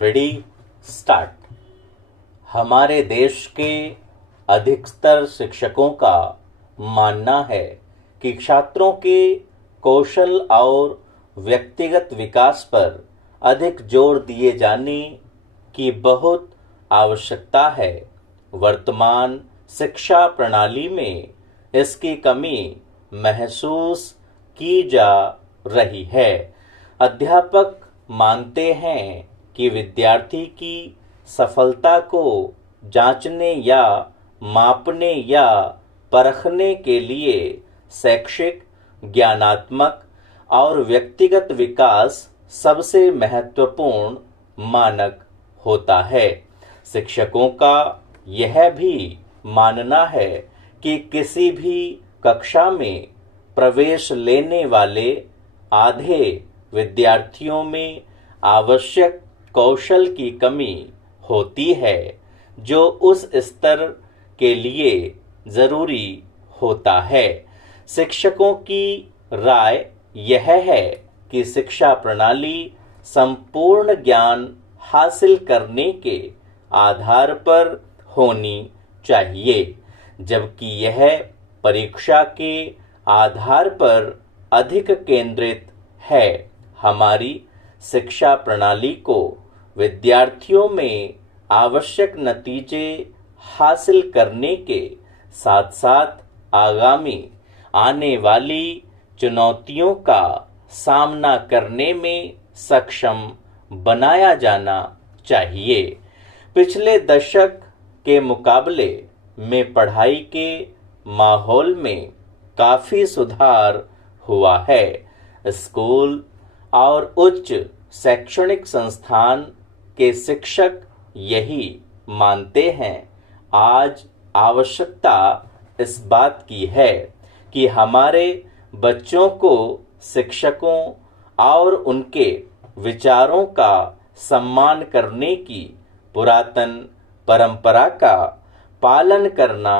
Ready start. हमारे देश के अधिकतर शिक्षकों का मानना है कि छात्रों के कौशल और व्यक्तिगत विकास पर अधिक जोर दिए जाने की बहुत आवश्यकता है। वर्तमान शिक्षा प्रणाली में इसकी कमी महसूस की जा रही है। अध्यापक मानते हैं कि विद्यार्थी की सफलता को जांचने या मापने या परखने के लिए शैक्षिक, ज्ञानात्मक और व्यक्तिगत विकास सबसे महत्वपूर्ण मानक होता है। शिक्षकों का यह भी मानना है कि किसी भी कक्षा में प्रवेश लेने वाले आधे विद्यार्थियों में आवश्यक कौशल की कमी होती है जो उस स्तर के लिए जरूरी होता है। शिक्षकों की राय यह है कि शिक्षा प्रणाली संपूर्ण ज्ञान हासिल करने के आधार पर होनी चाहिए, जबकि यह परीक्षा के आधार पर अधिक केंद्रित है। हमारी शिक्षा प्रणाली को विद्यार्थियों में आवश्यक नतीजे हासिल करने के साथ साथ आगामी आने वाली चुनौतियों का सामना करने में सक्षम बनाया जाना चाहिए। पिछले दशक के मुकाबले में पढ़ाई के माहौल में काफ़ी सुधार हुआ है। स्कूल और उच्च शैक्षणिक संस्थान के शिक्षक यही मानते हैं। आज आवश्यकता इस बात की है कि हमारे बच्चों को शिक्षकों और उनके विचारों का सम्मान करने की पुरातन परंपरा का पालन करना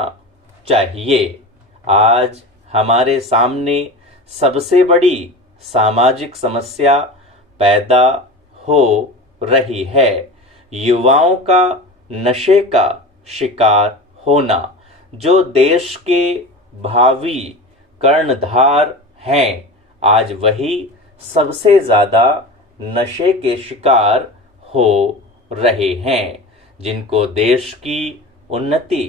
चाहिए। आज हमारे सामने सबसे बड़ी सामाजिक समस्या पैदा हो रही है, युवाओं का नशे का शिकार होना, जो देश के भावी कर्णधार हैं। आज वही सबसे ज़्यादा नशे के शिकार हो रहे हैं। जिनको देश की उन्नति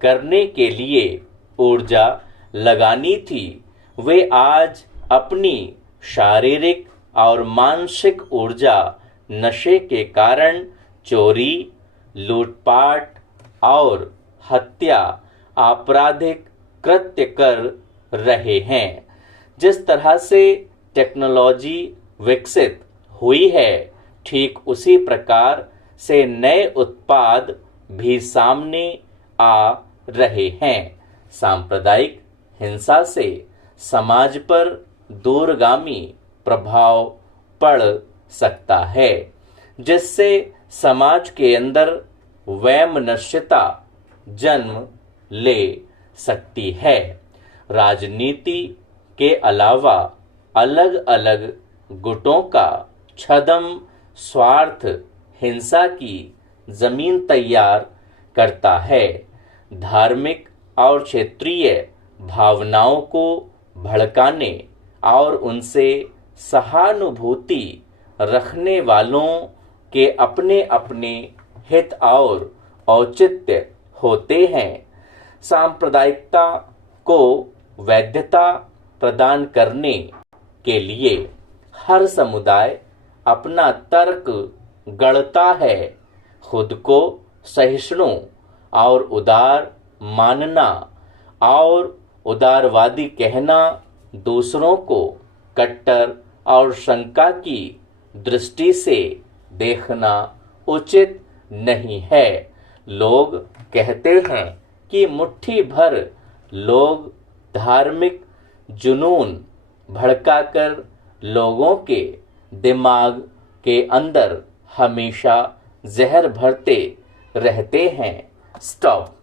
करने के लिए ऊर्जा लगानी थी, वे आज अपनी शारीरिक और मानसिक ऊर्जा नशे के कारण चोरी, लूटपाट और हत्या आपराधिक कृत्य कर रहे हैं। जिस तरह से टेक्नोलॉजी विकसित हुई है, ठीक उसी प्रकार से नए उत्पाद भी सामने आ रहे हैं। सांप्रदायिक हिंसा से समाज पर दूरगामी प्रभाव पड़ सकता है, जिससे समाज के अंदर वैमनस्यता जन्म ले सकती है। राजनीति के अलावा अलग अलग गुटों का छद्म स्वार्थ हिंसा की जमीन तैयार करता है। धार्मिक और क्षेत्रीय भावनाओं को भड़काने और उनसे सहानुभूति रखने वालों के अपने अपने हित और औचित्य होते हैं। सांप्रदायिकता को वैधता प्रदान करने के लिए हर समुदाय अपना तर्क गढ़ता है। खुद को सहिष्णु और उदार मानना और उदारवादी कहना दूसरों को कट्टर और शंका की दृष्टि से देखना उचित नहीं है। लोग कहते हैं कि मुट्ठी भर लोग धार्मिक जुनून भड़काकर लोगों के दिमाग के अंदर हमेशा जहर भरते रहते हैं। स्टॉप।